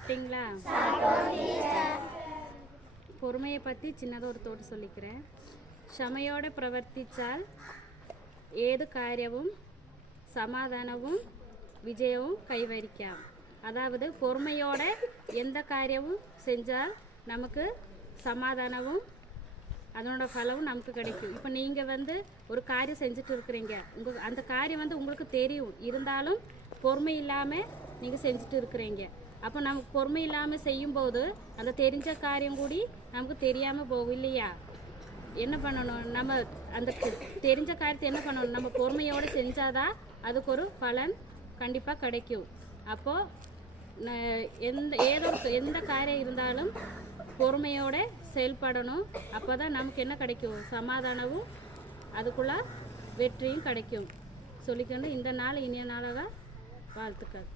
சாப்பிட்டீங்களா? பொறுமையை பற்றி சின்னதாக ஒரு தோட்டு சொல்லிக்கிறேன். ക്ഷമയോടെ പ്രവർത്തിച്ചാൽ ഏത് കാര്യവും சமாதானமும் விஜயமும் கைவரிക്കാം. அதாவது பொறுமையோட எந்த காரியமும் செஞ்சால் நமக்கு சமாதானமும் அதனோட பலவும் நமக்கு கிடைக்கும். இப்போ நீங்கள் ஒரு காரியம் செஞ்சுட்டு இருக்கிறீங்க, அந்த காரியம் உங்களுக்கு தெரியும், இருந்தாலும் பொறுமை இல்லாமல் நீங்கள் செஞ்சுட்டு இருக்கிறீங்க. அப்போ நமக்கு பொறுமை இல்லாமல் செய்யும்போது அந்த தெரிஞ்ச காரியம் கூடி நமக்கு தெரியாமல் போகும் இல்லையா? என்ன பண்ணணும், நம்ம அந்த தெரிஞ்ச காரியத்தை என்ன பண்ணணும், நம்ம பொறுமையோடு செஞ்சாதான் அதுக்கு ஒரு பலன் கண்டிப்பாக கிடைக்கும். அப்போது எந்த காரியம் இருந்தாலும் பொறுமையோடு செயல்படணும். அப்போ தான் நமக்கு என்ன கிடைக்கும், சமாதானமும் அதுக்குள்ள வெற்றியும் கிடைக்கும். சொல்லிக்கொண்டு இந்த நாள் இனிய நாளாக வாழ்த்துக்கள்.